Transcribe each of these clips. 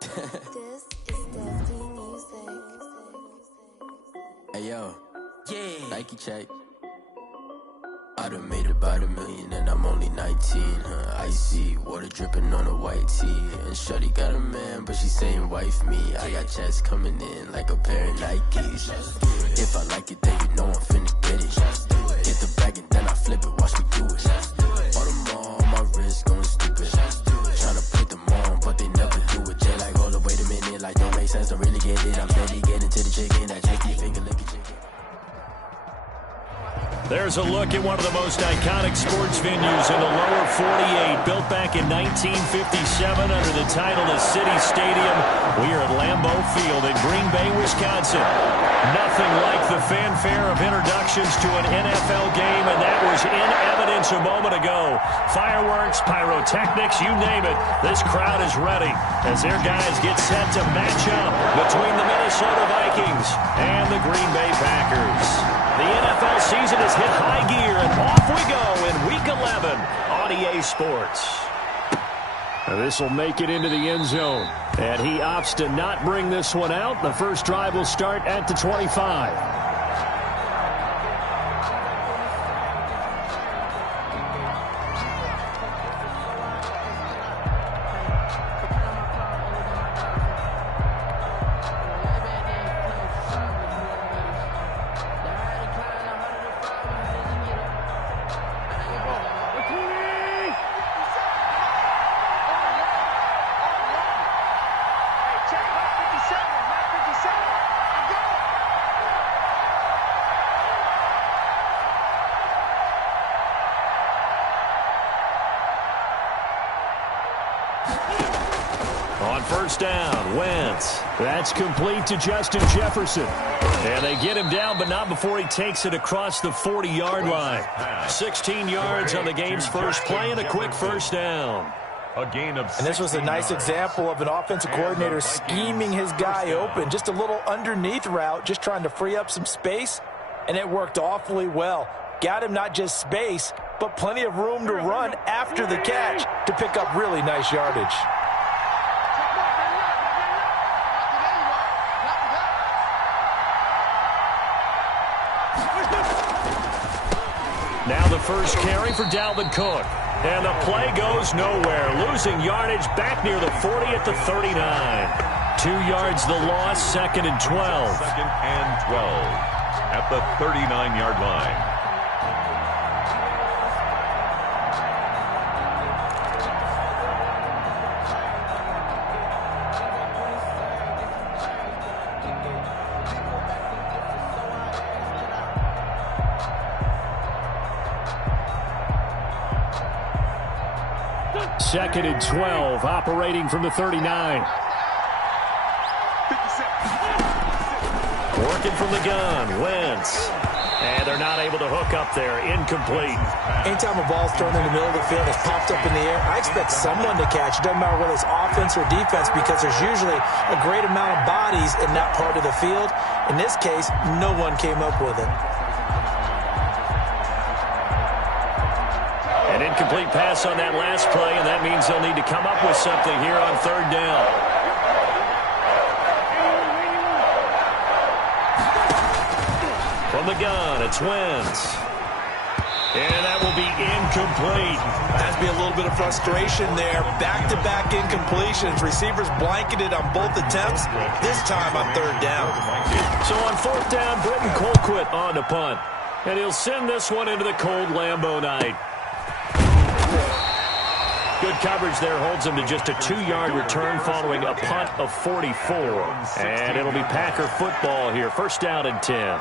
This is Dusty Music. Hey yo, yeah, Nike check. I done made about $1 million and I'm only 19. Icy water dripping on a white tee. And shorty got a man, but she saying wife me. I got checks coming in like a pair of Nikes. If I like it, then you know I'm finna get it. Get the bag and then I flip it, watch me do it. All them all on my wrist going stupid. Tryna put them on, but they never do it. They like, hold up, wait a minute, like don't make sense, don't really get it. I'm steady getting to the chicken, that chicky finger licking chicken. There's a look at one of the most iconic sports venues in the lower 48, built back in 1957 under the title of City Stadium. We are at Lambeau Field in Green Bay, Wisconsin. Nothing like the fanfare of introductions to an NFL game, and that was in evidence a moment ago. Fireworks, pyrotechnics, you name it. This crowd is ready as their guys get set to match up between the Minnesota Vikings and the Green Bay Packers. The NFL season has hit high gear, and off we go in Week 11 on EA Sports. This will make it into the end zone, and he opts to not bring this one out. The first drive will start at the 25. On first down, Wentz. That's complete to Justin Jefferson. And they get him down, but not before he takes it across the 40-yard line. 16 yards on the game's first play and a quick first down. And this was a nice example of an offensive coordinator scheming his guy open. Just a little underneath route, just trying to free up some space, and it worked awfully well. Got him not just space, but plenty of room to run after the catch to pick up really nice yardage. Now the first carry for Dalvin Cook. And the play goes nowhere. Losing yardage back near the 40 at the 39. 2 yards the loss, 2nd and 12. 2nd and 12 at the 39-yard line. Second and 12, operating from the 39. Working from the gun, Wentz. And they're not able to hook up there, incomplete. Anytime a ball's thrown in the middle of the field, it's popped up in the air, I expect someone to catch. It doesn't matter whether it's offense or defense, because there's usually a great amount of bodies in that part of the field. In this case, no one came up with it. An incomplete pass on that last play, and that means they'll need to come up with something here on third down. From the gun, it's Wentz. And that will be incomplete. Has to be a little bit of frustration there. Back-to-back incompletions. Receivers blanketed on both attempts, this time on third down. So on fourth down, Britton Colquitt on to punt. And he'll send this one into the cold Lambeau night. Good coverage there holds him to just a 2-yard return following a punt of 44. And it'll be Packer football here. First down and 10.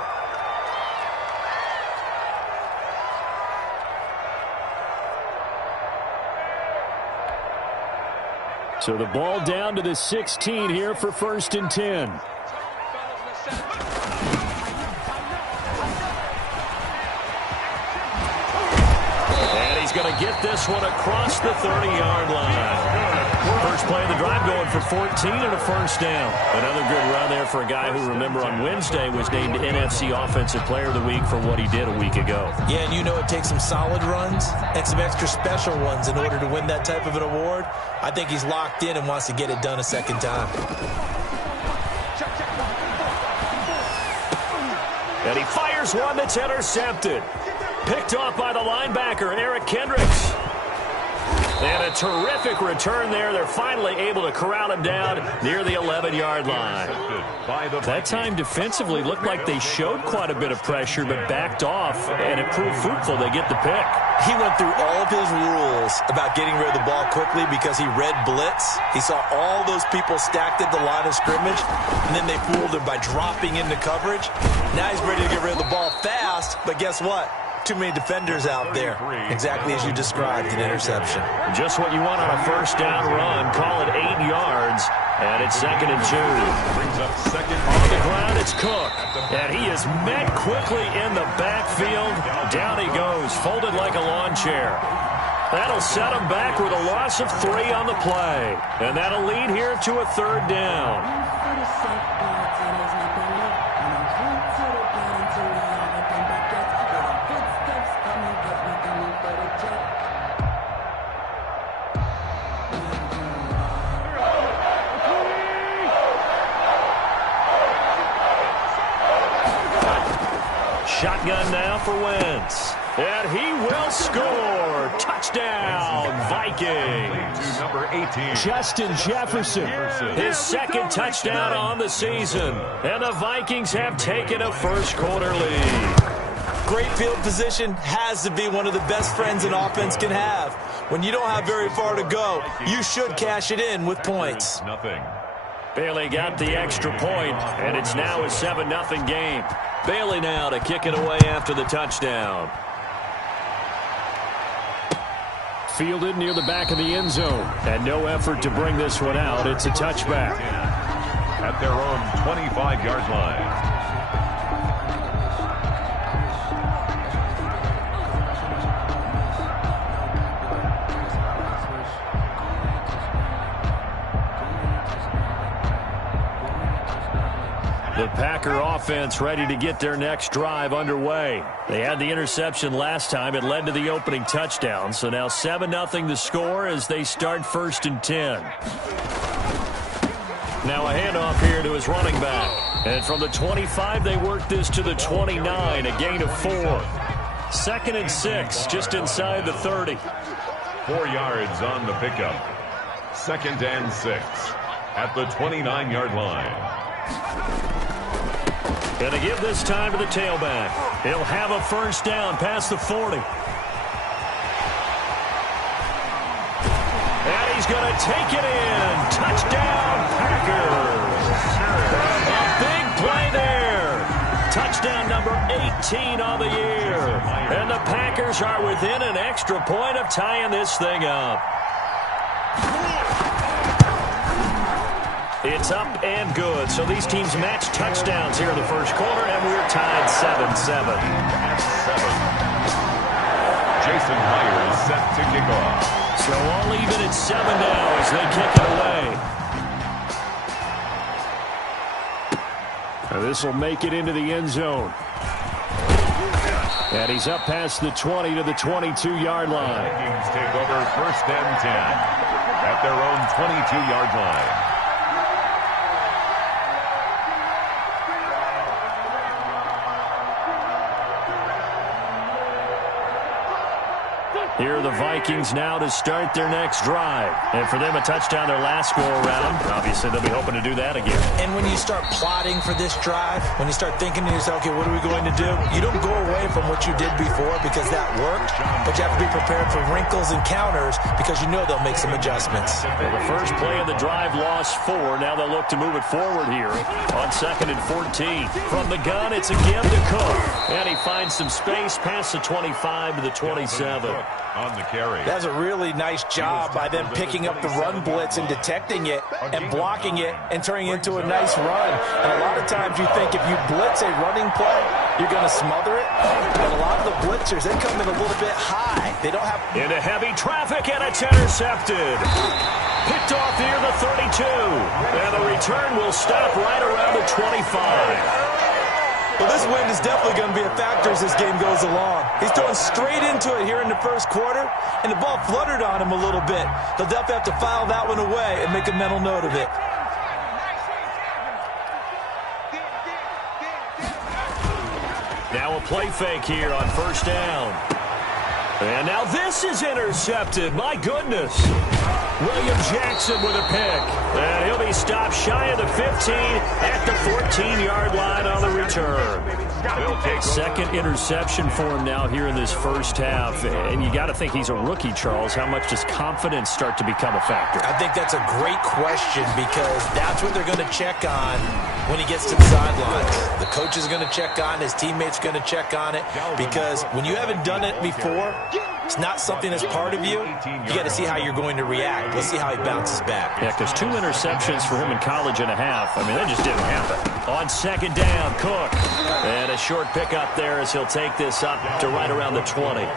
So the ball down to the 16 here for first and 10. He's going to get this one across the 30-yard line. First play of the drive going for 14 and a first down. Another good run there for a guy who, remember, on Wednesday was named NFC Offensive Player of the Week for what he did a week ago. Yeah, and you know it takes some solid runs and some extra special ones in order to win that type of an award. I think he's locked in and wants to get it done a second time. And he fires one that's intercepted. Picked off by the linebacker, Eric Kendricks. And a terrific return there. They're finally able to corral him down near the 11-yard line. That time defensively looked like they showed quite a bit of pressure but backed off, and it proved fruitful. They get the pick. He went through all of his rules about getting rid of the ball quickly because he read blitz. He saw all those people stacked at the line of scrimmage, and then they fooled him by dropping into coverage. Now he's ready to get rid of the ball fast, but guess what? Too many defenders out there. Exactly as you described, an interception. Just what you want on a first down run. Call it 8 yards, and it's 2nd and 2. Brings up second. On the ground, it's Cook. And he is met quickly in the backfield. Down he goes, folded like a lawn chair. That'll set him back with a loss of 3 on the play. And that'll lead here to a 3rd down. Shotgun now for Wentz. And he will score. Touchdown, Vikings. To number 18. Justin Jefferson. His 2nd touchdown on the season. And the Vikings have taken a first-quarter lead. Great field position has to be one of the best friends an offense can have. When you don't have very far to go, you should cash it in with points. Nothing. Bailey got the extra point, and it's now a 7-0 game. Bailey now to kick it away after the touchdown. Fielded near the back of the end zone, and no effort to bring this one out. It's a touchback. At their own 25-yard line. The Packer offense ready to get their next drive underway. They had the interception last time. It led to the opening touchdown. So now 7-0 the score as they start 1st and 10. Now a handoff here to his running back. And from the 25, they work this to the 29, a gain of 4. 2nd and 6, just inside the 30. 4 yards on the pickup. 2nd and 6 at the 29-yard line. And to give this time to the tailback. He'll have a first down past the 40. And he's going to take it in. Touchdown, Packers. A big play there. Touchdown number 18 on the year. And the Packers are within an extra point of tying this thing up. It's up and good. So these teams match touchdowns here in the first quarter, and we're tied 7-7. At 7. Jason Myers set to kick off. So all even at 7 now as they kick it away. And this will make it into the end zone. And he's up past the 20 to the 22-yard line. Vikings take over 1st and 10 at their own 22-yard line. Here are the Vikings now to start their next drive. And for them, a touchdown their last go-around. Obviously, they'll be hoping to do that again. And when you start plotting for this drive, when you start thinking to yourself, okay, what are we going to do? You don't go away from what you did before because that worked, but you have to be prepared for wrinkles and counters because you know they'll make some adjustments. Well, the first play of the drive lost 4. Now they'll look to move it forward here on 2nd and 14. From the gun, it's a give to Cook. And he finds some space past the 25 to the 27. On the carry. That's a really nice job by them picking up the run blitz and detecting it and blocking it and turning it into a nice run. And a lot of times you think if you blitz a running play, you're going to smother it. But a lot of the blitzers, they come in a little bit high. They don't have... Into heavy traffic, and it's intercepted. picked off near the 32. And the return will stop right around the 25. Well, this wind is definitely going to be a factor as this game goes along. He's throwing straight into it here in the first quarter, and the ball fluttered on him a little bit. He'll definitely have to file that one away and make a mental note of it. Now a play fake here on first down. And now this is intercepted. My goodness. William Jackson with a pick. And he'll be stopped shy of the 15 at the 14-yard line on the return. Second interception for him now here in this first half. And you got to think he's a rookie, Charles. How much does confidence start to become a factor? I think that's a great question because that's what they're going to check on when he gets to the sidelines. The coach is going to check on, his teammates going to check on it, because when you haven't done it before, it's not something that's part of you. You got to see how you're going to react. Let's see how he bounces back. Yeah, because 2 interceptions for him in college and a half. I mean, that just didn't happen. On second down, Cook. And a short pickup there as he'll take this up to right around the 20.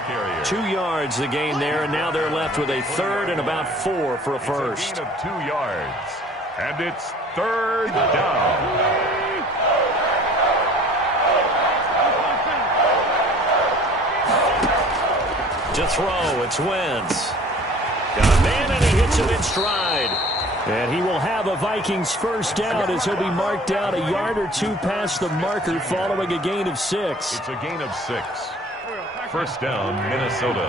2 yards the gain there, and now they're left with a third and about 4 for a first. It's a gain of 2 yards. And it's third down. To throw, it's Wentz. Got a man, and he hits him in stride. And he will have a Vikings first down as he'll be marked down a yard or 2 past the marker following a gain of 6. It's a gain of 6. First down, Minnesota.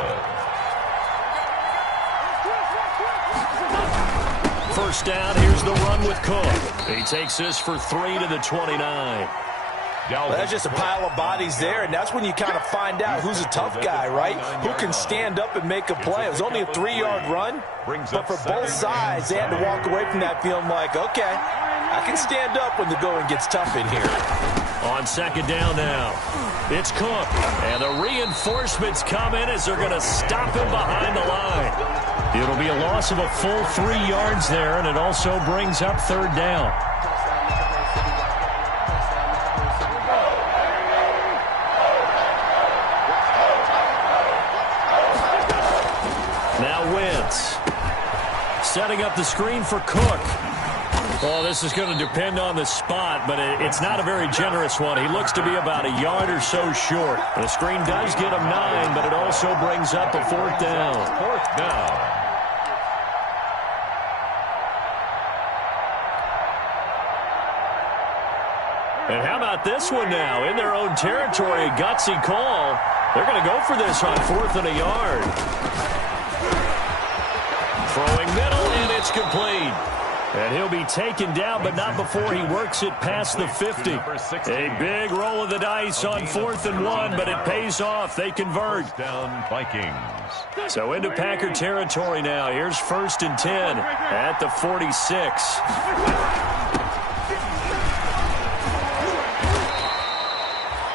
First down, here's the run with Cook. He takes this for 3 to the 29. Well, that's just a pile of bodies there, and that's when you kind of find out who's a tough guy, right? Who can stand up and make a play. It was only a 3-yard run, but for both sides, they had to walk away from that feeling like, okay, I can stand up when the going gets tough in here. On second down now, it's Cook, and the reinforcements come in as they're going to stop him behind the line. It'll be a loss of a full 3 yards there, and it also brings up third down. Setting up the screen for Cook. Well, this is going to depend on the spot, but it's not a very generous one. He looks to be about a yard or so short. The screen does get him 9, but it also brings up a fourth down. Fourth down. And how about this one now? In their own territory, a gutsy call. They're going to go for this on 4th and a yard. Throwing middle, and it's complete. And he'll be taken down, but not before he works it past the 50. A big roll of the dice on 4th and 1, but it pays off. They convert. First down, Vikings. So into Packer territory now. Here's 1st and 10 at the 46.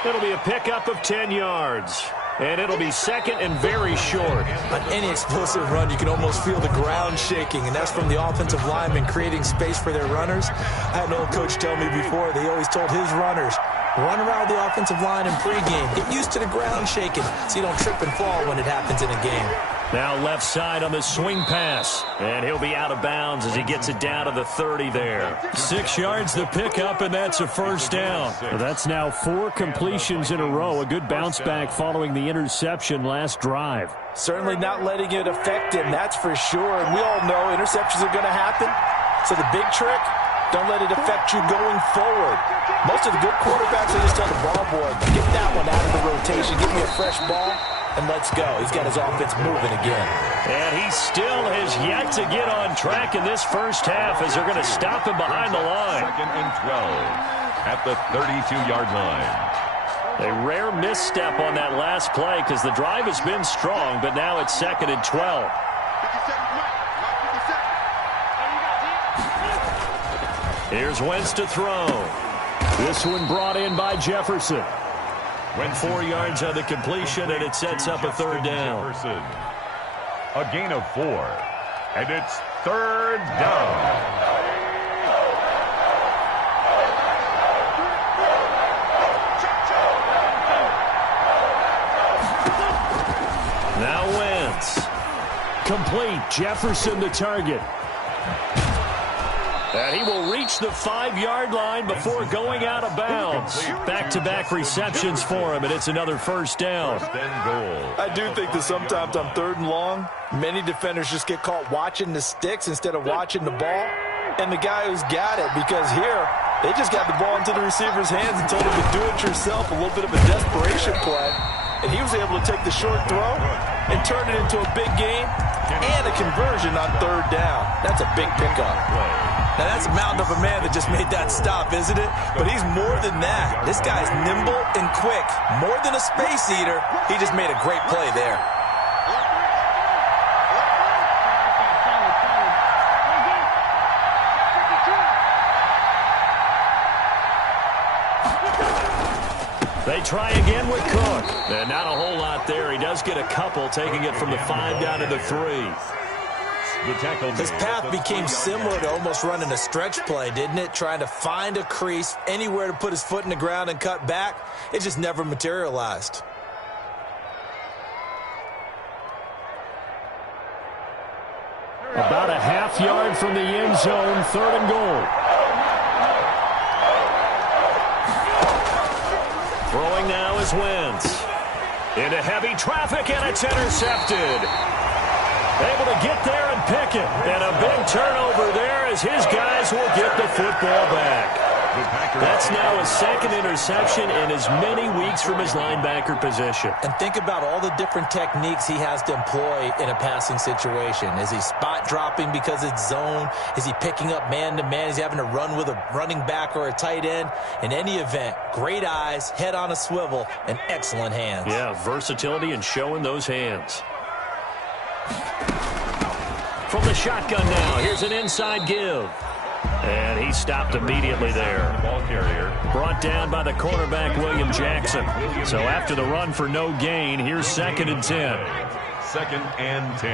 It'll be a pickup of 10 yards. And it'll be second and very short. On any explosive run, you can almost feel the ground shaking, and that's from the offensive linemen creating space for their runners. I had an old coach tell me before, they always told his runners, run around the offensive line in pregame. Get used to the ground shaking so you don't trip and fall when it happens in a game. Now left side on the swing pass. And he'll be out of bounds as he gets it down to the 30 there. 6 yards the pickup, and that's a first down. That's now 4 completions in a row. A good bounce back following the interception last drive. Certainly not letting it affect him, that's for sure. And we all know interceptions are going to happen. So the big trick, don't let it affect you going forward. Most of the good quarterbacks, they just tell the ball boy, get that one out of the rotation, give me a fresh ball, and let's go. He's got his offense moving again. And he still has yet to get on track in this first half as they're going to stop him behind the line. 2nd and 12 at the 32-yard line. A rare misstep on that last play because the drive has been strong, but now it's 2nd and 12. Here's Wentz to throw. This one brought in by Jefferson. Went 4 yards on the completion, and it sets up a third down. Jefferson. A gain of 4. And it's third down. Now Wentz. Complete. Jefferson the target. And he will reach the 5-yard line before going out of bounds. Back-to-back receptions for him, and it's another first down. I do think that sometimes on 3rd and long, many defenders just get caught watching the sticks instead of watching the ball. And the guy who's got it, because here, they just got the ball into the receiver's hands and told him to do it yourself, a little bit of a desperation play. And he was able to take the short throw and turn it into a big gain and a conversion on 3rd down. That's a big pickup. Now, that's a mountain of a man that just made that stop, isn't it? But he's more than that. This guy's nimble and quick. More than a space eater, he just made a great play there. They try again with Cook. And not a whole lot there. He does get a couple, taking it from the 5 down to the 3. His path became similar to almost running a stretch play, didn't it? Trying to find a crease, anywhere to put his foot in the ground and cut back. It just never materialized. About a half yard from the end zone, 3rd and goal. Throwing now is Wentz. Into heavy traffic, and it's intercepted. Able to get there and pick it. And a big turnover there as his guys will get the football back. That's now his 2nd interception in as many weeks from his linebacker position. And think about all the different techniques he has to employ in a passing situation. Is he spot dropping because it's zone? Is he picking up man-to-man? Is he having to run with a running back or a tight end? In any event, great eyes, head on a swivel, and excellent hands. Yeah, versatility and showing those hands. From the shotgun now, here's an inside give. And he stopped immediately there. Ball carrier. Brought down by the cornerback, William Jackson. So after the run for no gain, here's 2nd and 10. 2nd and 10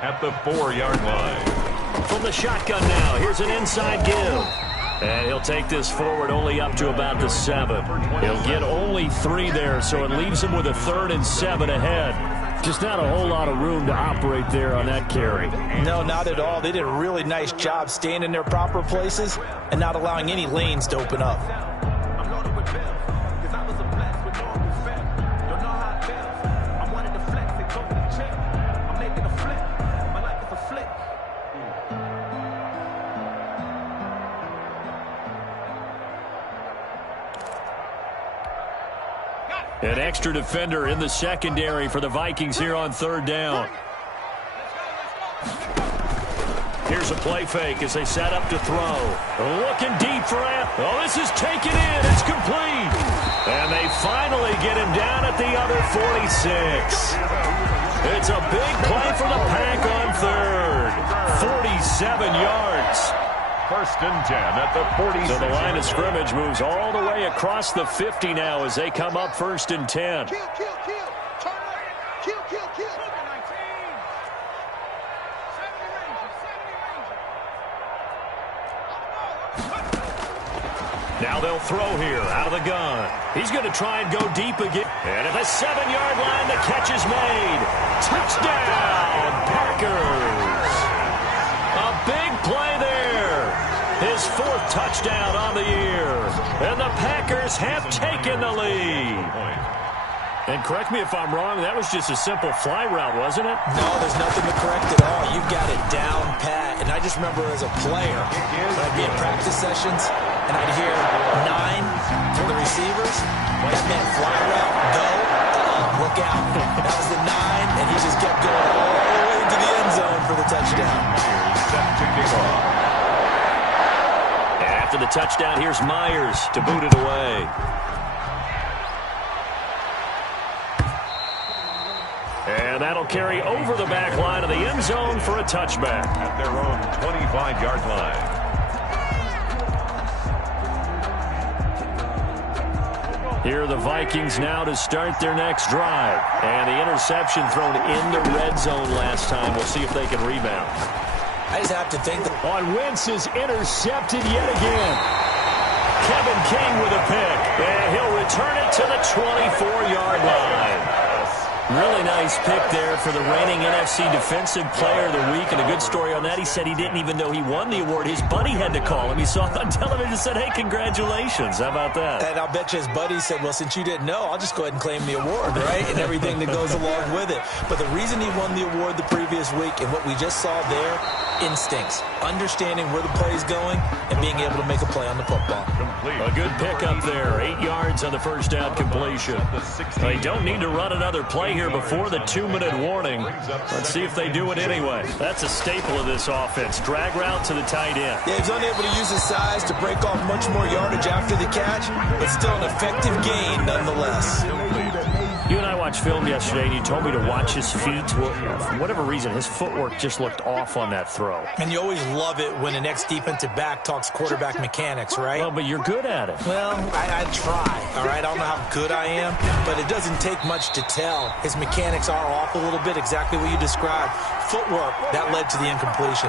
at the 4-yard line. From the shotgun now, here's an inside give. And he'll take this forward only up to about the 7. He'll get only 3 there, so it leaves him with a 3rd and 7 ahead. Just not a whole lot of room to operate there on that carry. No, not at all. They did a really nice job staying in their proper places and not allowing any lanes to open up. An extra defender in the secondary for the Vikings here on 3rd down. Here's a play fake as they set up to throw. Looking deep for it. Oh, this is taken in. It's complete. And they finally get him down at the other 46. It's a big play for the Pack on 3rd. 47 yards. 1st and 10 at the 46. So the line of scrimmage moves all the way across the 50 now as they come up 1st and 10. Turn right. Kill. 19. 70 Ranger. Now they'll throw here out of the gun. He's going to try and go deep again. And at the 7-yard line, the catch is made. Touchdown, Packers. A big play there. His 4th touchdown on the year. And the Packers have taken the lead. And correct me if I'm wrong, that was just a simple fly route, wasn't it? No, there's nothing to correct at all. You've got it down pat. And I just remember as a player, when I'd be in practice sessions, and I'd hear 9 for the receivers. That meant fly route, go, look out. That was the 9, and he just kept going all the way into the end zone for the touchdown. After the touchdown, here's Myers to boot it away. And that'll carry over the back line of the end zone for a touchback. At their own 25-yard line. Here are the Vikings now to start their next drive. And the interception thrown in the red zone last time. We'll see if they can rebound. I just have to think that on Wentz is intercepted yet again. Kevin King with a pick. And he'll return it to the 24-yard line. Really nice pick there for the reigning NFC Defensive Player of the Week. And a good story on that, he said he didn't even know he won the award. His buddy had to call him. He saw it on television and said, hey, congratulations. How about that? And I'll bet you his buddy said, well, since you didn't know, I'll just go ahead and claim the award, right? And everything that goes along with it. But the reason he won the award the previous week and what we just saw there, instincts, understanding where the play is going and being able to make a play on the football. A good pickup there. 8 yards on the first down completion. They don't need to run another play here before the 2-minute warning. Let's see if they do it anyway. That's a staple of this offense. Drag route to the tight end. Yeah, he's unable to use his size to break off much more yardage after the catch, but still an effective gain nonetheless. You and I watched film yesterday, and you told me to watch his feet. Well, for whatever reason, his footwork just looked off on that throw. And you always love it when an ex-defensive back talks quarterback mechanics, right? Well, but you're good at it. Well, I try, all right? I don't know how good I am, but it doesn't take much to tell. His mechanics are off a little bit, exactly what you described. Footwork, that led to the incompletion.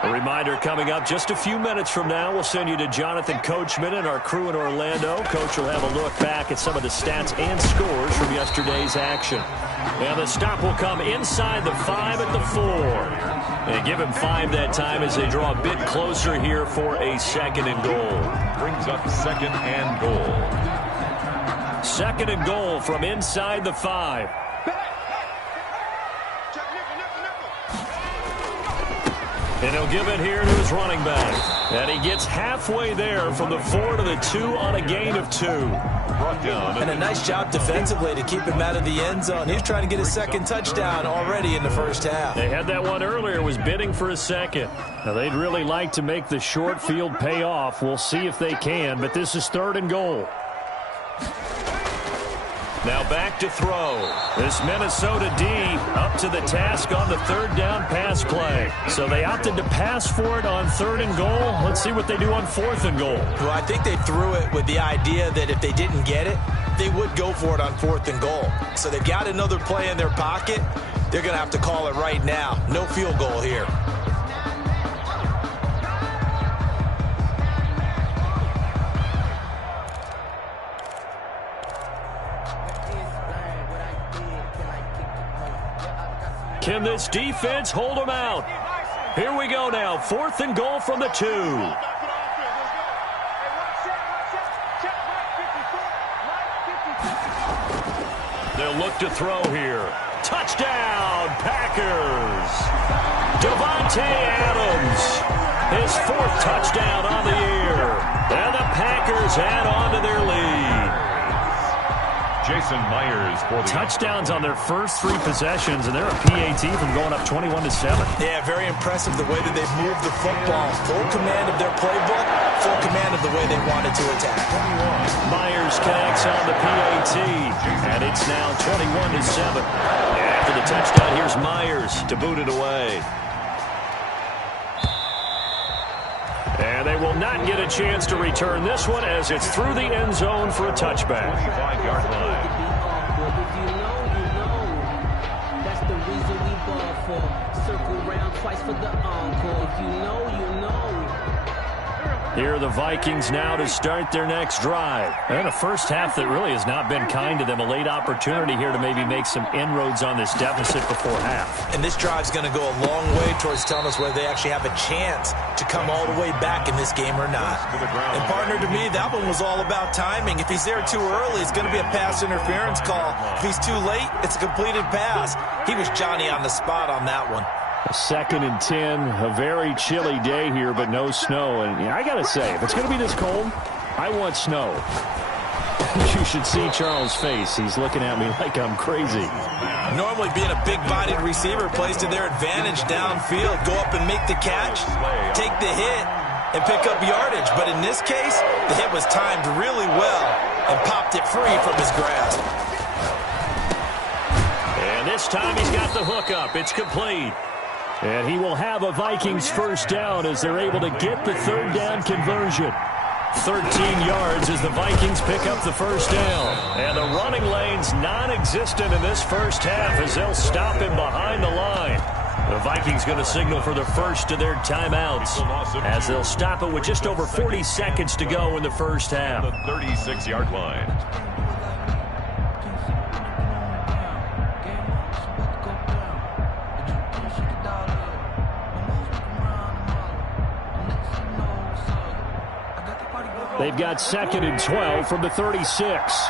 A reminder coming up just a few minutes from now. We'll send you to Jonathan Coachman and our crew in Orlando. Coach will have a look back at some of the stats and scores from yesterday's action. And the stop will come inside the 5 at the 4. They give him 5 that time as they draw a bit closer here for a 2nd and goal. Brings up 2nd and goal. 2nd and goal from inside the 5. And he'll give it here to his running back. And he gets halfway there from the 4 to the 2 on a gain of 2. And a nice job defensively to keep him out of the end zone. He's trying to get his 2nd touchdown already in the first half. They had that one earlier, was bidding for a 2nd. Now, they'd really like to make the short field pay off. We'll see if they can, but this is 3rd and goal. Now back to throw. This Minnesota D up to the task on the 3rd down pass play. So they opted to pass for it on 3rd and goal. Let's see what they do on 4th and goal. Well, I think they threw it with the idea that if they didn't get it, they would go for it on 4th and goal. So they've got another play in their pocket. They're going to have to call it right now. No field goal here. Can this defense hold them out? Here we go now. 4th and goal from the 2. They'll look to throw here. Touchdown, Packers. Devontae Adams. His 4th touchdown on the year. And the Packers add on to their lead. Jason Myers for the touchdowns on their first 3 possessions, and they're a PAT from going up 21-7. Yeah, very impressive the way that they've moved the football. Full command of their playbook, full command of the way they wanted to attack. Myers connects on the PAT, and it's now 21-7. After the touchdown, here's Myers to boot it away. And they will not get a chance to return this one as it's through the end zone for a touchback. 5-yard line. If you know, that's the reason we ball for. Circle round twice for the encore. If you know, you know. Here are the Vikings now to start their next drive. And a first half that really has not been kind to them. A late opportunity here to maybe make some inroads on this deficit before half. And this drive's going to go a long way towards telling us whether they actually have a chance to come all the way back in this game or not. And partner, to me, that one was all about timing. If he's there too early, it's going to be a pass interference call. If he's too late, it's a completed pass. He was Johnny on the spot on that one. 2nd and 10, a very chilly day here, but no snow. And I got to say, if it's going to be this cold, I want snow. You should see Charles' face. He's looking at me like I'm crazy. Normally being a big-bodied receiver plays to their advantage downfield. Go up and make the catch, take the hit, and pick up yardage. But in this case, the hit was timed really well and popped it free from his grasp. And this time he's got the hook up. It's complete. And he will have a Vikings first down as they're able to get the 3rd down conversion. 13 yards as the Vikings pick up the first down. And the running lane's non-existent in this first half as they'll stop him behind the line. The Vikings going to signal for the first of their timeouts as they'll stop it with just over 40 seconds to go in the first half. The 36-yard line. They've got 2nd and 12 from the 36.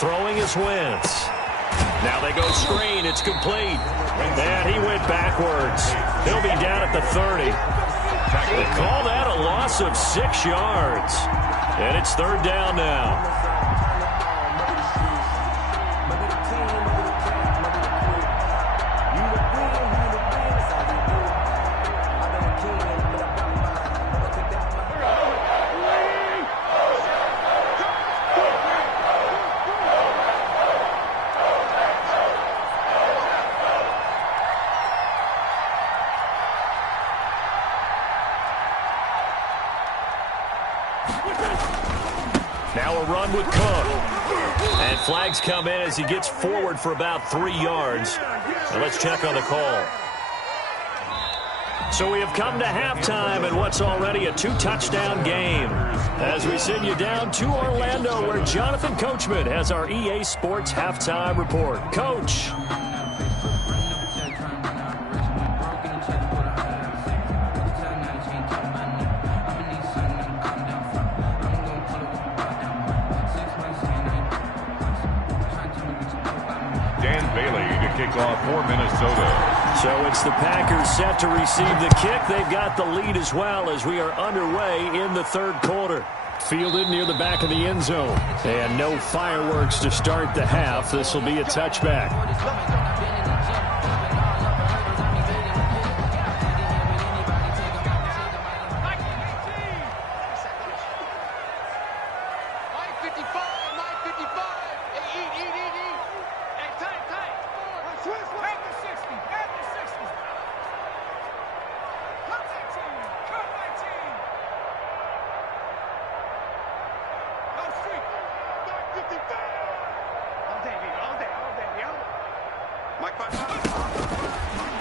Throwing is Wentz. Now they go screen. It's complete. And he went backwards. He'll be down at the 30. They call that a loss of 6 yards. And it's 3rd down now. Now a run with Cook. And flags come in as he gets forward for about 3 yards. Now let's check on the call. So we have come to halftime in what's already a 2-touchdown game. As we send you down to Orlando, where Jonathan Coachman has our EA Sports halftime report. Coach. Kick off for Minnesota. So it's the Packers set to receive the kick. They've got the lead as well as we are underway in the 3rd quarter. Fielded near the back of the end zone. And no fireworks to start the half. This will be a touchback.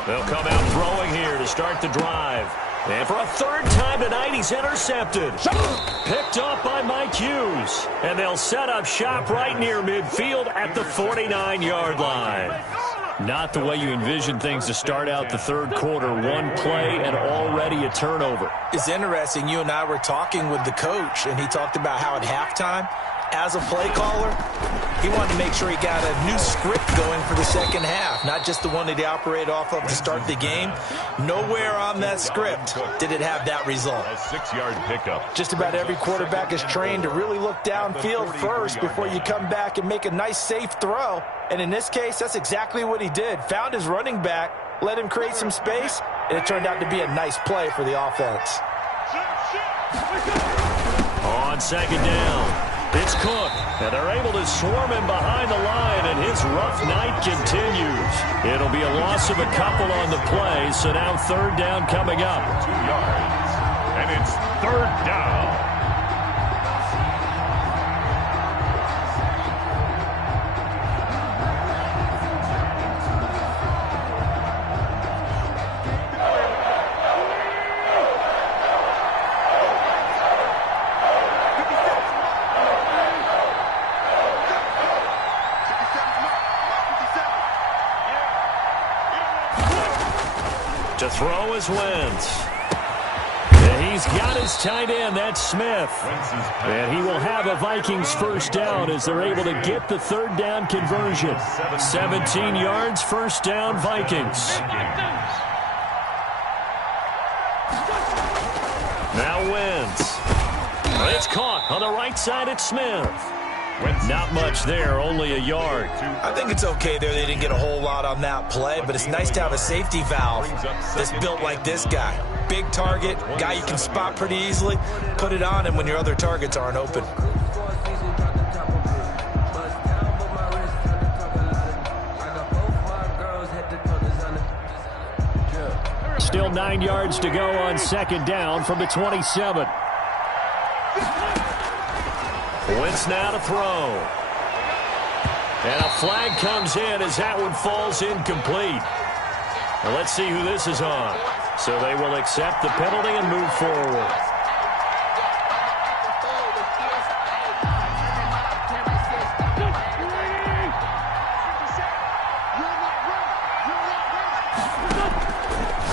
They'll come out throwing here to start the drive. And for a 3rd time tonight, he's intercepted. Picked off by Mike Hughes. And they'll set up shop right near midfield at the 49-yard line. Not the way you envision things to start out the 3rd quarter. 1 play and already a turnover. It's interesting. You and I were talking with the coach, and he talked about how at halftime, as a play caller, he wanted to make sure he got a new script going for the 2nd half, not just the one that he operated off of to start the game. Nowhere on that script did it have that result. A 6-yard pickup. Just about every quarterback is trained to really look downfield first before you come back and make a nice, safe throw. And in this case, that's exactly what he did. Found his running back, let him create some space, and it turned out to be a nice play for the offense. On 2nd down. It's Cook, and they're able to swarm him behind the line, and his rough night continues. It'll be a loss of a couple on the play, so now 3rd down coming up. 2 yards, and it's 3rd down. To throw is Wentz. And he's got his tight end, that's Smith. And he will have a Vikings 1st down as they're able to get the 3rd down conversion. 17 yards, 1st down, Vikings. Now Wentz. It's caught on the right side at Smith. Not much there, only a yard. I think it's okay there. They didn't get a whole lot on that play, but it's nice to have a safety valve that's built like this guy. Big target, guy you can spot pretty easily. Put it on him when your other targets aren't open. Still 9 yards to go on 2nd down from the 27. Wentz now to throw. And a flag comes in as that one falls incomplete. Well, let's see who this is on. So they will accept the penalty and move forward.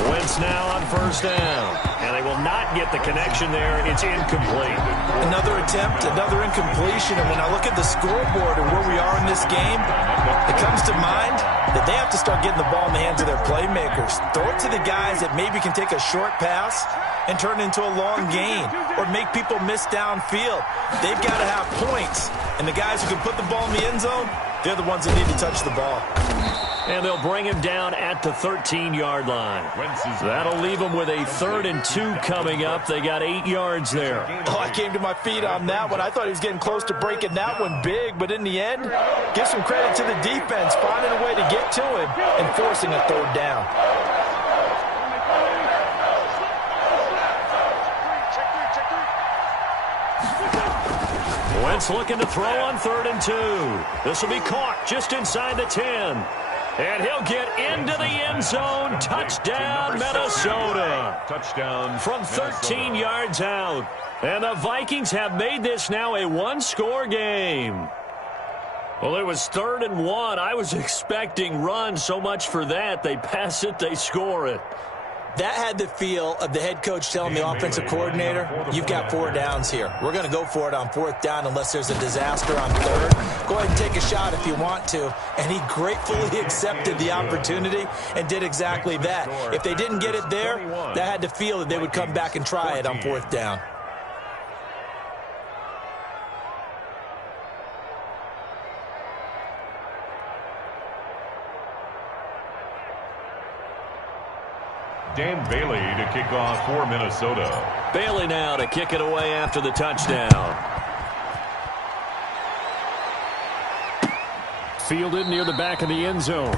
Wentz now on first down. And they will not get the connection there. It's incomplete. Another attempt, another incompletion. And when I look at the scoreboard and where we are in this game, it comes to mind that they have to start getting the ball in the hands of their playmakers. Throw it to the guys that maybe can take a short pass and turn it into a long gain or make people miss downfield. They've got to have points. And the guys who can put the ball in the end zone, they're the ones that need to touch the ball. And they'll bring him down at the 13-yard line. That'll leave him with a 3rd and 2 coming up. They got 8 yards there. Oh, I came to my feet on that one. I thought he was getting close to breaking that one big, but in the end, give some credit to the defense, finding a way to get to him and forcing a 3rd down. Wentz looking to throw on 3rd and 2. This will be caught just inside the 10. And he'll get into the end zone. Touchdown, Minnesota. Touchdown from 13 yards out. And the Vikings have made this now a one-score game. Well, it was 3rd and 1. I was expecting run, so much for that. They pass it, they score it. That had the feel of the head coach telling the offensive coordinator, you've got 4 downs here. We're going to go for it on 4th down unless there's a disaster on 3rd. Go ahead and take a shot if you want to. And he gratefully accepted the opportunity and did exactly that. If they didn't get it there, that had the feel that they would come back and try it on 4th down. Dan Bailey to kick off for Minnesota. Bailey now to kick it away after the touchdown. Fielded near the back of the end zone.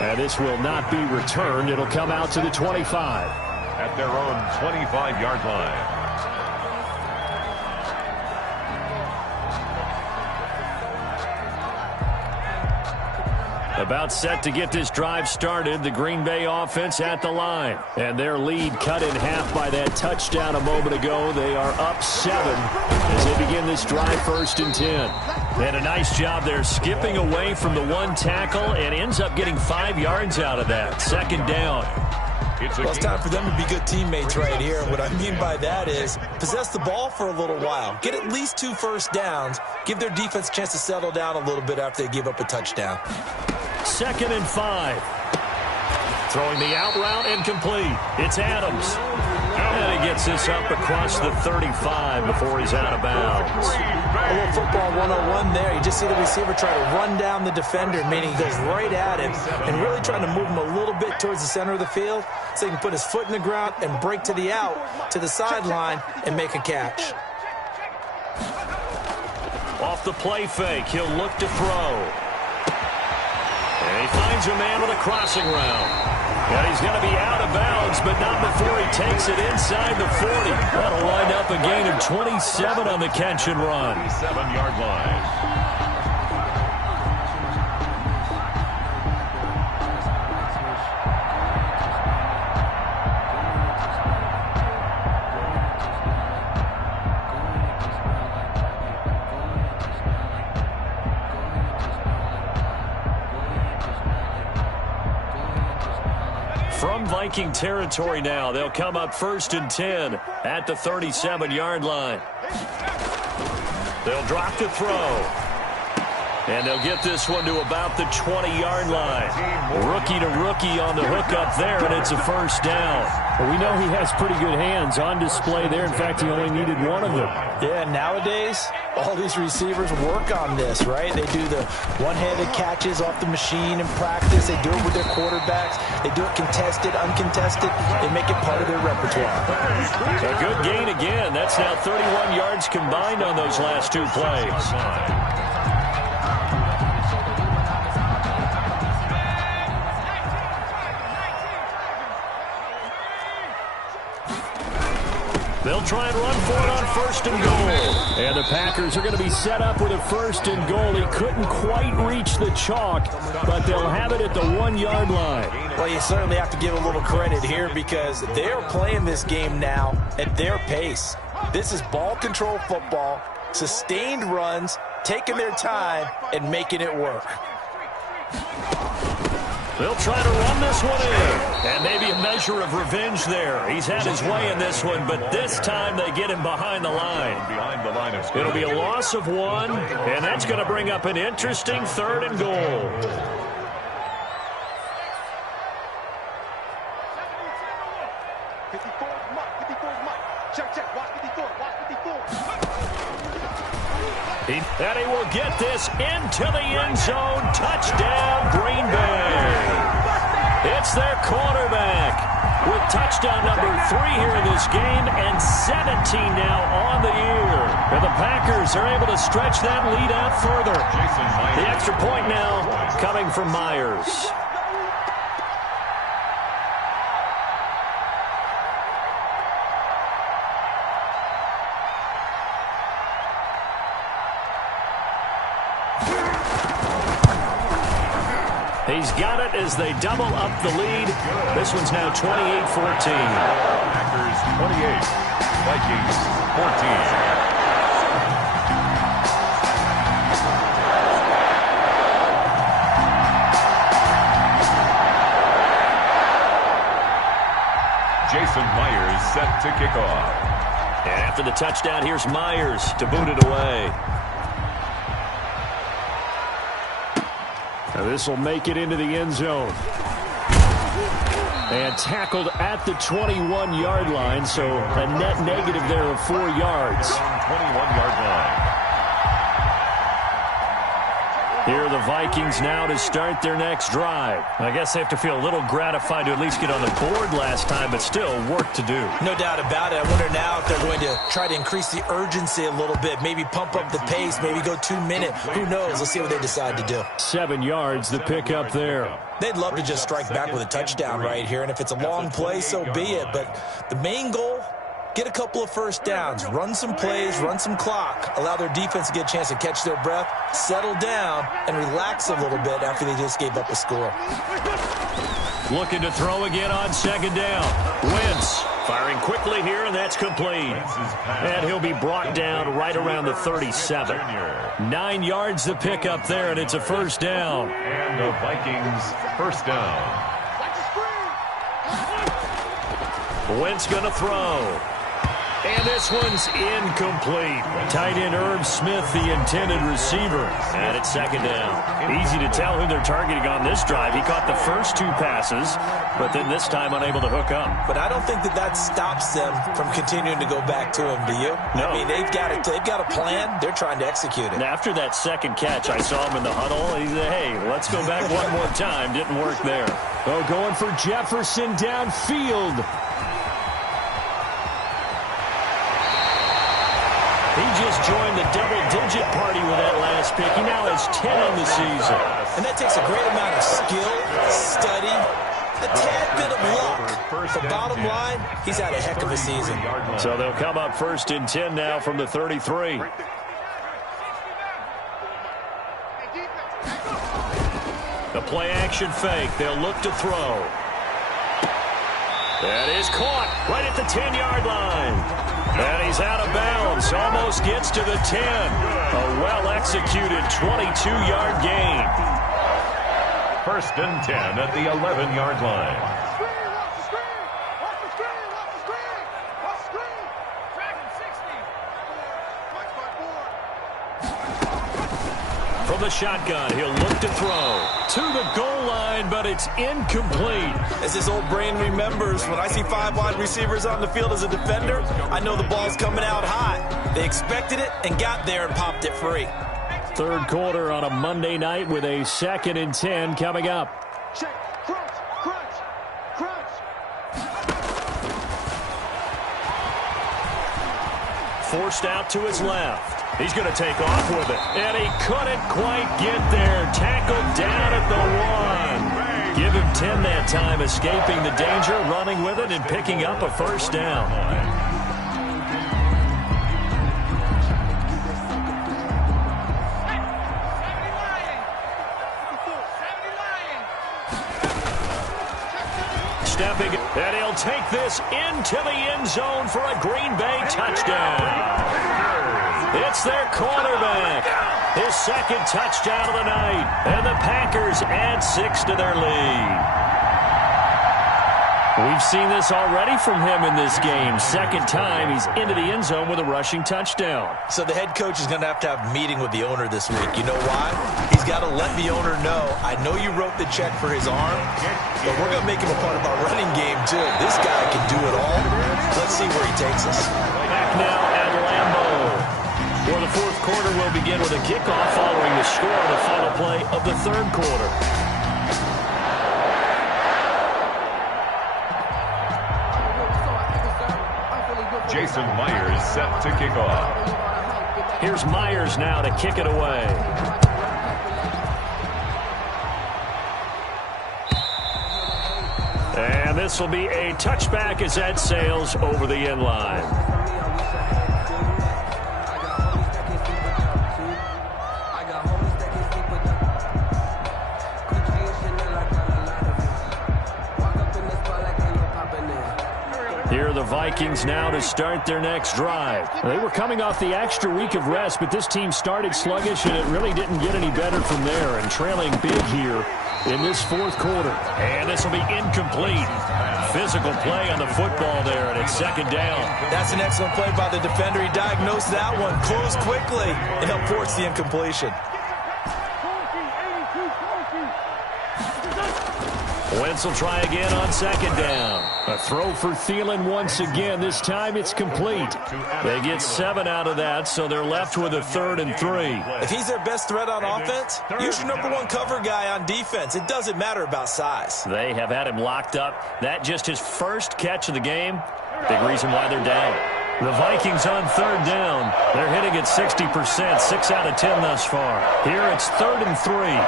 And this will not be returned. It'll come out to the 25. At their own 25-yard line. About set to get this drive started, the Green Bay offense at the line. And their lead cut in half by that touchdown a moment ago. They are up 7 as they begin this drive 1st and 10. And a nice job there skipping away from the 1 tackle and ends up getting 5 yards out of that. 2nd down. Well, it's time for them to be good teammates right here. And what I mean by that is possess the ball for a little while. Get at least 2 first downs. Give their defense a chance to settle down a little bit after they give up a touchdown. 2nd and 5. Throwing the out route incomplete. It's Adams. And he gets this up across the 35 before he's out of bounds. A little football 101 there. You just see the receiver try to run down the defender, meaning he goes right at him and really trying to move him a little bit towards the center of the field so he can put his foot in the ground and break to the out, to the sideline, and make a catch. Off the play fake, he'll look to throw. And he finds a man with a crossing route. And he's going to be out of bounds, but not before he takes it inside the 40. That'll wind up a gain of 27 on the catch and run. 7-yard line. From Viking territory now, they'll come up 1st and 10 at the 37-yard line. They'll drop to throw. And they'll get this one to about the 20-yard line. Rookie to rookie on the hook up there, and it's a 1st down. Well, we know he has pretty good hands on display there. In fact, he only needed 1 of them. Yeah, nowadays, all these receivers work on this, right? They do the one-handed catches off the machine in practice. They do it with their quarterbacks. They do it contested, uncontested. They make it part of their repertoire. A good gain again. That's now 31 yards combined on those last 2 plays. They'll They'll try and run for it on 1st and goal. And the Packers are going to be set up with a 1st and goal. He couldn't quite reach the chalk, but they'll have it at the 1-yard line. Well, you certainly have to give a little credit here because they're playing this game now at their pace. This is ball control football, sustained runs, taking their time, and making it work. They'll try to run this one in. And maybe a measure of revenge there. He's had his way in this one, but this time they get him behind the line. It'll be a loss of 1, and that's going to bring up an interesting 3rd and goal. And he will get this into the end zone. Touchdown, Green Bay. It's their quarterback with touchdown number 3 here in this game and 17 now on the year. And the Packers are able to stretch that lead out further. The extra point now coming from Myers. He's got it as they double up the lead. This one's now 28-14. Packers 28, Vikings 14. Jason Myers set to kick off. And after the touchdown, here's Myers to boot it away. Now this will make it into the end zone. And tackled at the 21-yard line, so a net negative there of 4 yards. 21-yard line. Here are the Vikings now to start their next drive. I guess they have to feel a little gratified to at least get on the board last time, but still work to do. No doubt about it. I wonder now if they're going to try to increase the urgency a little bit, maybe pump up the pace, maybe go 2-minute. Who knows? Let's see what they decide to do. 7 yards, the pickup there. They'd love to just strike back with a touchdown right here, and if it's a long play, so be it. But the main goal, get a couple of first downs, run some plays, run some clock, allow their defense to get a chance to catch their breath, settle down, and relax a little bit after they just gave up a score. Looking to throw again on 2nd down. Wentz firing quickly here, and that's complete. And he'll be brought down right around the 37. 9 yards the pickup there, and it's a first down. And the Vikings first down. Wentz going to throw. And this one's incomplete. Tight end Herb Smith, the intended receiver. And it's 2nd down. Easy to tell who they're targeting on this drive. He caught the first 2 passes, but then this time unable to hook up. But I don't think that stops them from continuing to go back to him, do you? No. I mean, they've got a plan. They're trying to execute it. And after that second catch, I saw him in the huddle. He said, hey, let's go back one more time. Didn't work there. Oh, going for Jefferson downfield. He just joined the double-digit party with that last pick. He now has 10 on the season. And that takes a great amount of skill, study, a tad bit of luck. The bottom line, he's had a heck of a season. So they'll come up 1st and 10 now from the 33. The play-action fake. They'll look to throw. That is caught right at the 10-yard line. And he's out of bounds. Almost gets to the 10. A well-executed 22-yard gain. 1st and 10 at the 11-yard line. From the shotgun, he'll look to throw to the goal line, but it's incomplete. As his old brain remembers, when I see 5 wide receivers on the field as a defender, I know the ball's coming out hot. They expected it and got there and popped it free. 3rd quarter on a Monday night with a 2nd and 10 coming up. Check, crunch, crunch, crunch. Forced out to his left. He's going to take off with it. And he couldn't quite get there. Tackled down at the 1. Give him 10 that time, escaping the danger, running with it, and picking up a first down. stepping, and he'll take this into the end zone for a Green Bay touchdown. It's their quarterback. His second touchdown of the night, and the Packers add 6 to their lead. We've seen this already from him in this game. Second time he's into the end zone with a rushing touchdown. So the head coach is going to have a meeting with the owner this week. You know why? He's got to let the owner know, I know you wrote the check for his arm, but we're going to make him a part of our running game too. This guy can do it all. Let's see where he takes us. Back now at Lambeau. For the fourth quarter, we'll begin with a kickoff following the score of the final play of the third quarter. Jason Myers set to kick off. Here's Myers now to kick it away. And this will be a touchback as that sails over the end line. Here are the Vikings now to start their next drive. They were coming off the extra week of rest, but this team started sluggish, and it really didn't get any better from there, and trailing big here in this fourth quarter. And this will be incomplete. Physical play on the football there, and it's second down. That's an excellent play by the defender. He diagnosed that one, closed quickly, and helped force the incompletion. Wentz will try again on second down. A throw for Thielen once again. This time it's complete. They get 7 out of that, so they're left with a 3rd and 3. If he's their best threat on offense, use your number 1 cover guy on defense. It doesn't matter about size. They have had him locked up. That just his first catch of the game. Big reason why they're down. The Vikings on third down. They're hitting at 60%, 6 out of 10 thus far. Here it's 3rd and 3.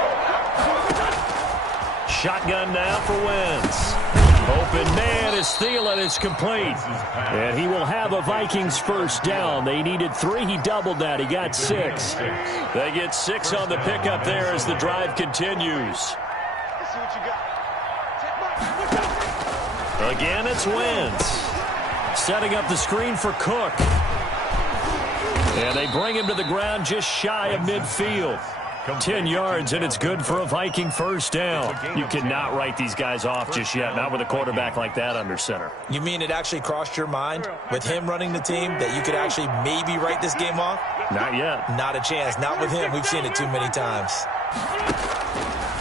Shotgun now for Wentz. Open man is Thielen. It's complete. And he will have a Vikings first down. They needed 3. He doubled that. He got 6. They get 6 on the pickup there as the drive continues. Again, it's Wentz. Setting up the screen for Cook. And they bring him to the ground just shy of midfield. 10 yards, and it's good for a Viking first down. You cannot write these guys off just yet, not with a quarterback like that under center. You mean it actually crossed your mind with him running the team that you could actually maybe write this game off? Not yet. Not a chance. Not with him. We've seen it too many times.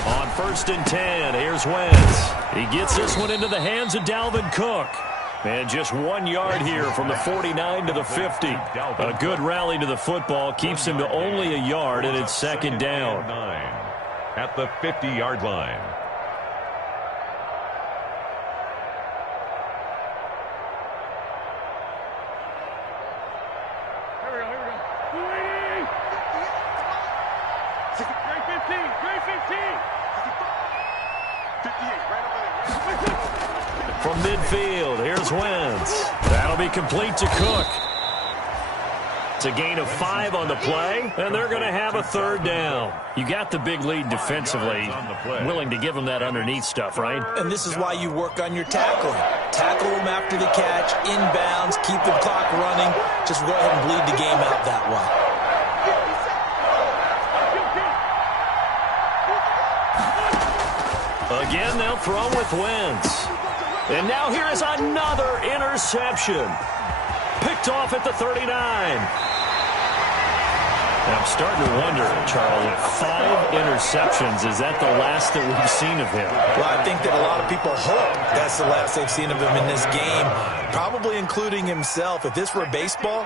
On 1st and 10, here's Wentz. He gets this one into the hands of Dalvin Cook. And just 1 yard here from the 49 to the 50. A good rally to the football keeps him to only a yard, and it's second down. At the 50-yard line. Here we go. 315, 315. 58, right over there. From midfield, here's Wentz. That'll be complete to Cook. It's a gain of 5 on the play, and they're going to have a third down. You got the big lead defensively, willing to give them that underneath stuff, right? And this is why you work on your tackling. Tackle them after the catch, inbounds, keep the clock running. Just go ahead and bleed the game out that way. Again, they'll throw with Wentz. And now here is another interception. Picked off at the 39. And I'm starting to wonder, Charles, if 5 interceptions, is that the last that we've seen of him? Well, I think that a lot of people hope that's the last they've seen of him in this game, probably including himself. If this were baseball,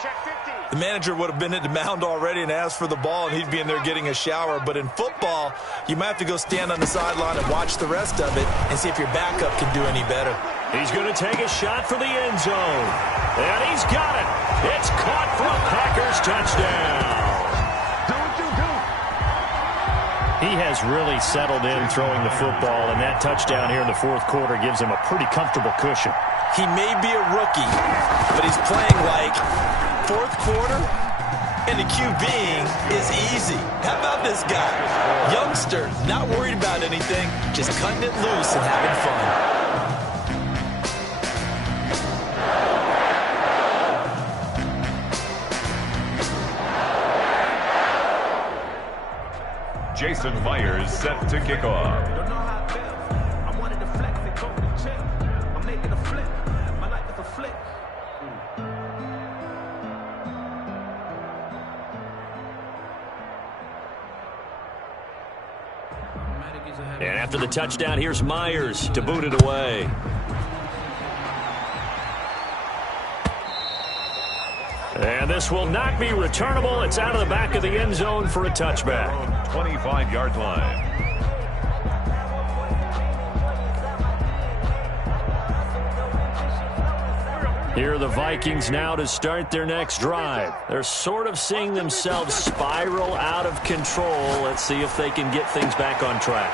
the manager would have been at the mound already and asked for the ball, and he'd be in there getting a shower. But in football, you might have to go stand on the sideline and watch the rest of it and see if your backup can do any better. He's going to take a shot for the end zone. And he's got it. It's caught for a Packers touchdown. He has really settled in throwing the football, and that touchdown here in the fourth quarter gives him a pretty comfortable cushion. He may be a rookie, but he's playing like fourth quarter, and the QBing is easy. How about this guy? Youngster, not worried about anything, just cutting it loose and having fun. Jason Myers set to kick off. And after the touchdown, here's Myers to boot it away. And this will not be returnable. It's out of the back of the end zone for a touchback. 25-yard line. Here are the Vikings now to start their next drive. They're sort of seeing themselves spiral out of control. Let's see if they can get things back on track.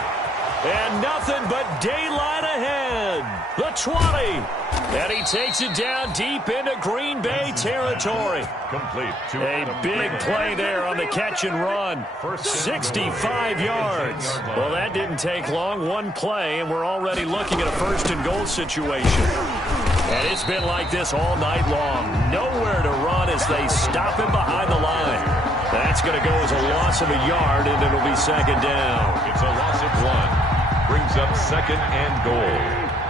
And nothing but daylight ahead. The 20. And he takes it down deep into Green Bay territory. Complete. A big play there on the catch and run. 65 yards. Well, that didn't take long. One play, and we're already looking at a first-and-goal situation. And it's been like this all night long. Nowhere to run as they stop him behind the line. That's going to go as a loss of a yard, and it'll be second down. It's a loss of 1. Brings up second and goal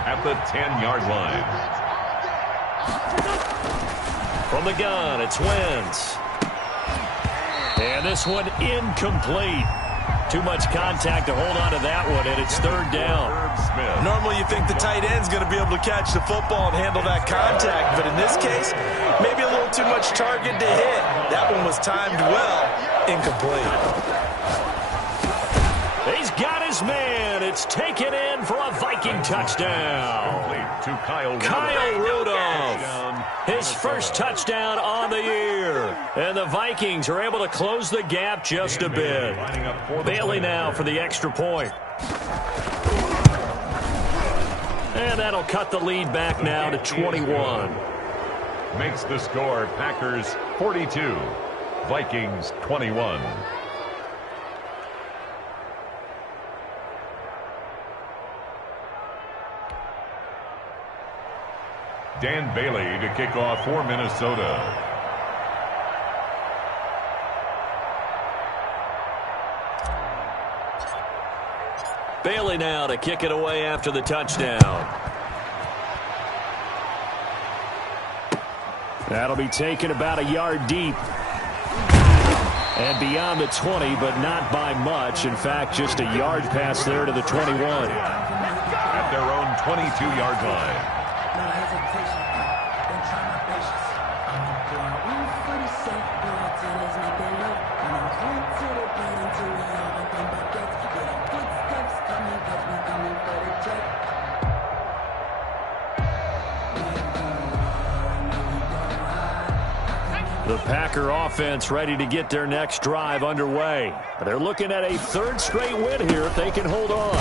at the 10-yard line. From the gun, it's Wentz. And this one incomplete. Too much contact to hold on to that one, and it's third down. Normally you think the tight end's going to be able to catch the football and handle that contact, but in this case, maybe a little too much target to hit. That one was timed well. Incomplete. He's got his man. It's taken in for a Viking touchdown. To Kyle Rudolph. His first touchdown on the year. And the Vikings are able to close the gap just a bit. Bailey now for the extra point. And that'll cut the lead back now to 21. Makes the score Packers 42, Vikings 21. Dan Bailey to kick off for Minnesota. Bailey now to kick it away after the touchdown. That'll be taken about a yard deep. And beyond the 20, but not by much. In fact, just a yard pass there to the 21. At their own 22-yard line. The Packer offense ready to get their next drive underway. They're looking at a third straight win here if they can hold on.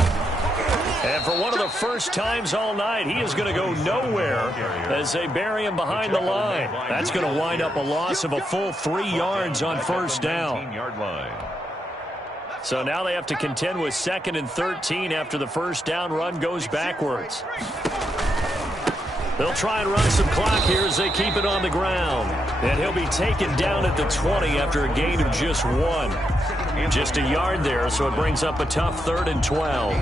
And for one of the first times all night, he is going to go nowhere as they bury him behind the line. That's going to wind up a loss of a full 3 yards on first down. So now they have to contend with 2nd and 13 after the first down run goes backwards. They'll try and run some clock here as they keep it on the ground. And he'll be taken down at the 20 after a gain of just 1. Just a yard there, so it brings up a tough 3rd and 12.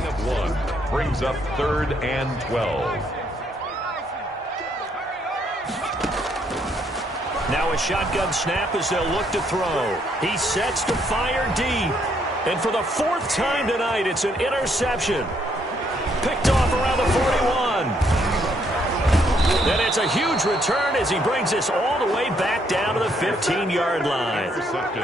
Brings up 3rd and 12. Now a shotgun snap as they'll look to throw. He sets to fire deep. And for the 4th time tonight, it's an interception. Picked off around the 41. And it's a huge return as he brings this all the way back down to the 15-yard line.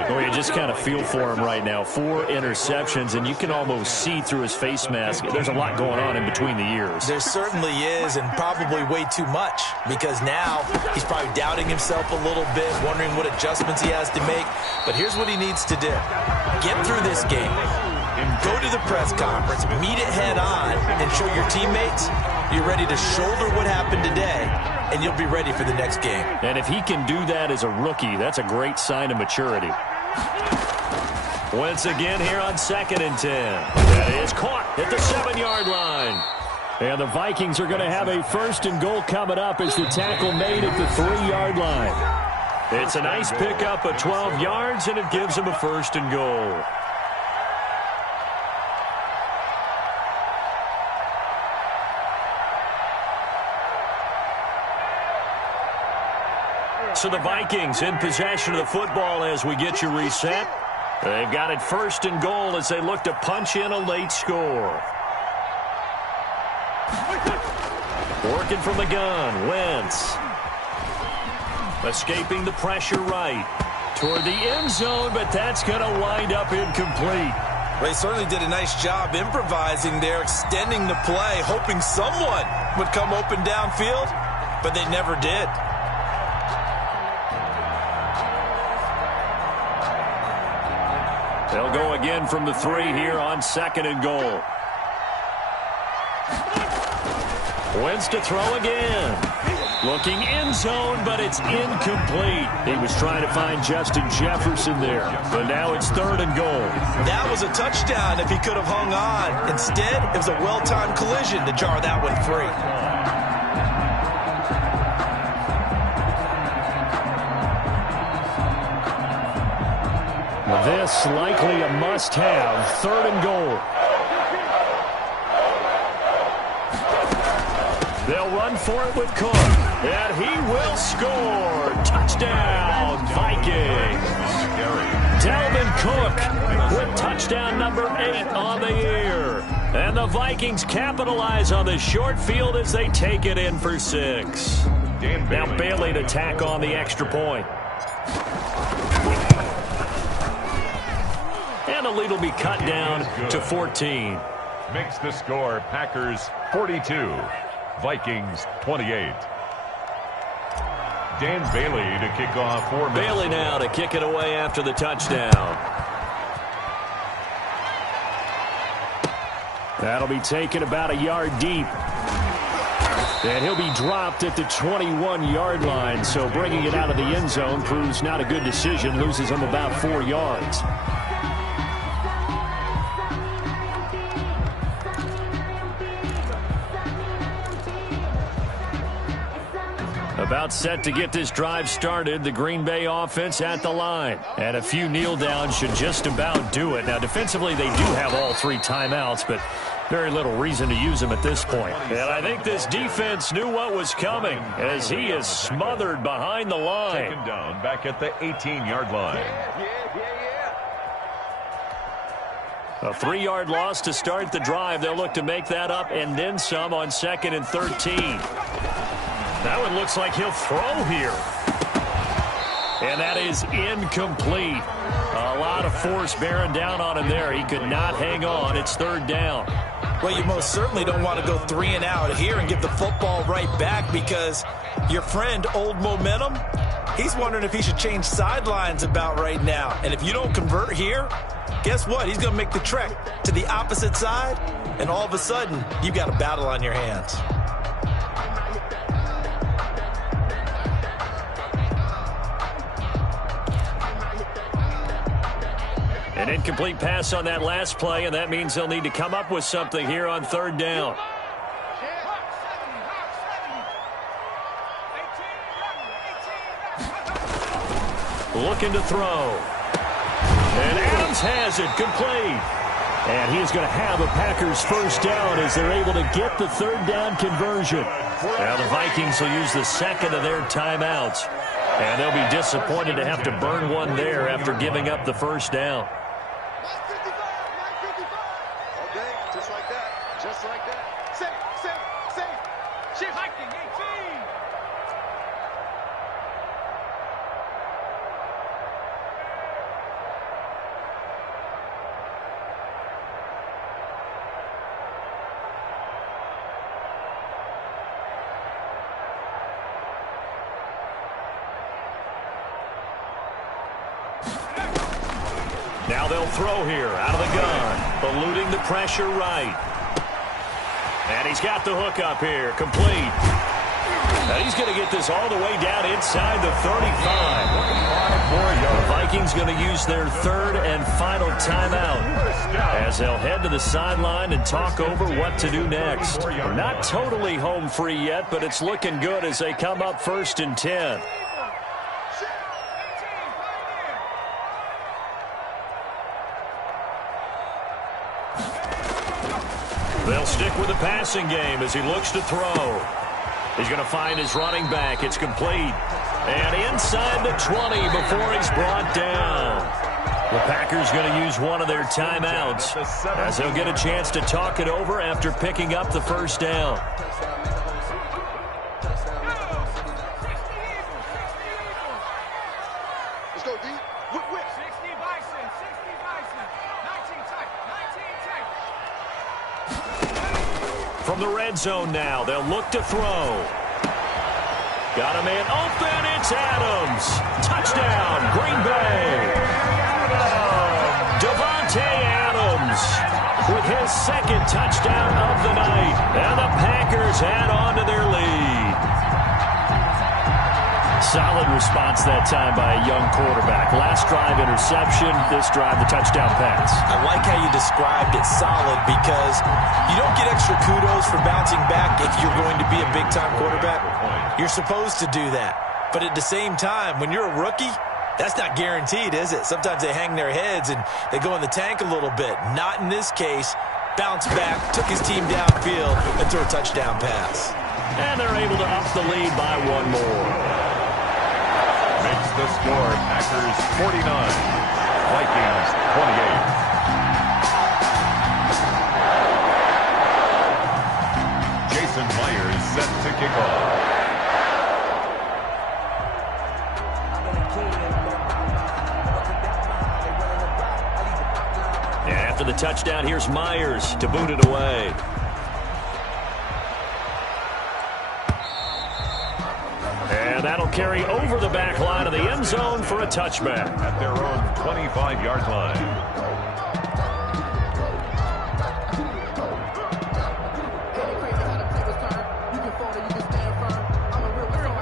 Well, you just kind of feel for him right now. 4 interceptions, and you can almost see through his face mask. There's a lot going on in between the ears. There certainly is, and probably way too much, because now he's probably doubting himself a little bit, wondering what adjustments he has to make. But here's what he needs to do. Get through this game. Go to the press conference, meet it head on, and show your teammates you're ready to shoulder what happened today, and you'll be ready for the next game. And if he can do that as a rookie, that's a great sign of maturity. Once again here on 2nd and 10. That is caught at the 7-yard line. And the Vikings are going to have a 1st and goal coming up as the tackle made at the 3-yard line. It's a nice pickup of 12 yards, and it gives them a 1st and goal. So the Vikings in possession of the football as we get you reset. They've got it 1st and goal as they look to punch in a late score. Working from the gun, Wentz. Escaping the pressure right. Toward the end zone, but that's going to wind up incomplete. Well, he certainly did a nice job improvising there, extending the play, hoping someone would come open downfield, but they never did. They'll go again from the 3 here on 2nd and goal. Wentz to throw again. Looking end zone, but it's incomplete. He was trying to find Justin Jefferson there, but now it's 3rd and goal. That was a touchdown if he could have hung on. Instead, it was a well-timed collision to jar that one free. This likely a must-have. 3rd and goal. They'll run for it with Cook, and he will score. Touchdown, Vikings. Dalvin Cook with touchdown number 8 on the year. And the Vikings capitalize on the short field as they take it in for 6. Now Bailey to tack on the extra point. And the lead will be cut down to 14. Makes the score Packers 42. Vikings 28. Dan Bailey to kick off for Bailey now to kick it away after the touchdown. That'll be taken about a yard deep. And he'll be dropped at the 21-yard line, so bringing it out of the end zone proves not a good decision. Loses him about 4 yards. About set to get this drive started. The Green Bay offense at the line. And a few kneel downs should just about do it. Now, defensively, they do have all 3 timeouts, but very little reason to use them at this point. And I think this defense knew what was coming as he is smothered behind the line. Taken down back at the 18-yard line. A 3-yard loss to start the drive. They'll look to make that up and then some on 2nd and 13. That one looks like he'll throw here. And that is incomplete. A lot of force bearing down on him there. He could not hang on. It's 3rd down. Well, you most certainly don't want to go 3 and out here and get the football right back because your friend, Old Momentum, he's wondering if he should change sidelines about right now. And if you don't convert here, guess what? He's going to make the trek to the opposite side, and all of a sudden, you've got a battle on your hands. An incomplete pass on that last play, and that means they'll need to come up with something here on 3rd down. Looking to throw. And Adams has it complete. And he's going to have a Packers 1st down as they're able to get the 3rd down conversion. Now the Vikings will use the 2nd of their timeouts. And they'll be disappointed to have to burn one there after giving up the 1st down. Now they'll throw here out of the gun, eluding the pressure right. And he's got the hook up here, complete. Now he's going to get this all the way down inside the 35. The Vikings going to use their 3rd and final timeout as they'll head to the sideline and talk over what to do next. Not totally home free yet, but it's looking good as they come up 1st and 10. They'll stick with the passing game as he looks to throw. He's going to find his running back. It's complete. And inside the 20 before he's brought down. The Packers going to use one of their timeouts as they'll get a chance to talk it over after picking up the first down. Let's go, D. Whip. 60 Bison. 60 Bison. 19 tight. 19 tight. From the red zone now, they'll look to throw. Got a man open. It's Adams. Touchdown, Green Bay. Davante Adams with his second touchdown of the night. And the Packers add on to their lead. Solid response that time by a young quarterback. Last drive interception, this drive the touchdown pass. I like how you described it, solid, because you don't get extra kudos for bouncing back if you're going to be a big-time quarterback. You're supposed to do that. But at the same time, when you're a rookie, that's not guaranteed, is it? Sometimes they hang their heads and they go in the tank a little bit. Not in this case. Bounced back, took his team downfield, and threw a touchdown pass. And they're able to up the lead by one more. Makes the score Packers 49, Vikings 28. Jason Myers set to kick off. And after the touchdown, here's Myers to boot it away. And that'll carry over the back line of the end zone for a touchback. At their own 25-yard line.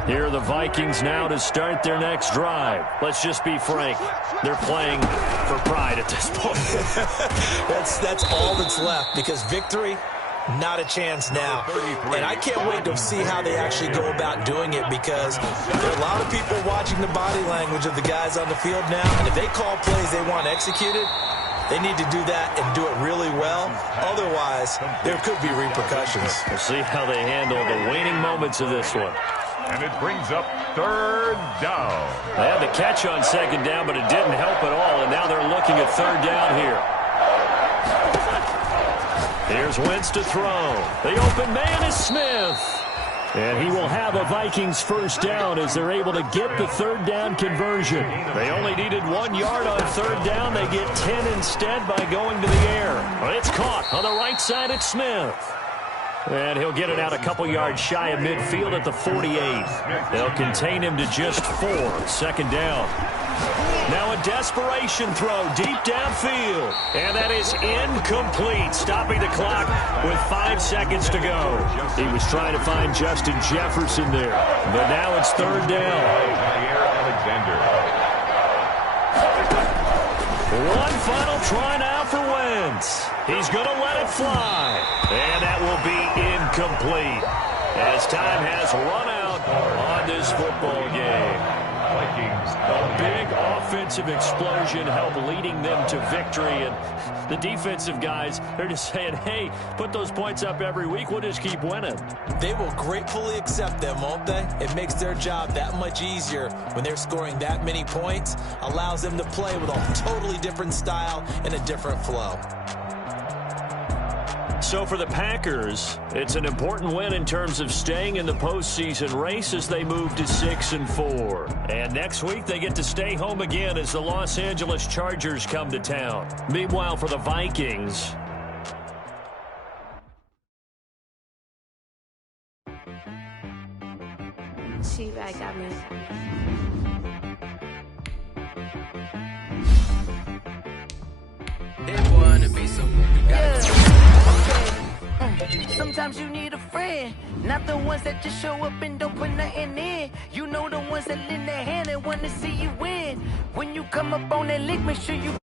Here are the Vikings now to start their next drive. Let's just be frank. They're playing for pride at this point. That's all that's left, because victory, not a chance now. And I can't wait to see how they actually go about doing it, because there are a lot of people watching the body language of the guys on the field now. And if they call plays they want executed, they need to do that and do it really well. Otherwise, there could be repercussions. We'll see how they handle the waning moments of this one. And it brings up third down. They had the catch on second down, but it didn't help at all, and now they're looking at third down here. Here's Wentz to throw. The open man is Smith. And he will have a Vikings first down as they're able to get the third down conversion. They only needed 1 yard on third down. They get 10 instead by going to the air. But it's caught on the right side at Smith. And he'll get it out a couple yards shy of midfield at the 48. They'll contain him to just 4. Second down. Now a desperation throw deep downfield. And that is incomplete, stopping the clock with 5 seconds to go. He was trying to find Justin Jefferson there. But now it's third down. One final try now for Wentz. He's going to let it fly. And that will be incomplete as time has run out on this football game. A big offensive explosion helped leading them to victory. And the defensive guys, they're just saying, hey, put those points up every week. We'll just keep winning. They will gratefully accept them, won't they? It makes their job that much easier when they're scoring that many points. Allows them to play with a totally different style and a different flow. So for the Packers, it's an important win in terms of staying in the postseason race as they move to 6-4. And next week, they get to stay home again as the Los Angeles Chargers come to town. Meanwhile, for the Vikings, She back got me. Sometimes you need a friend, not the ones that just show up and don't put nothing in. You know the ones that lend their hand and want to see you win. When you come up on that lick, make sure you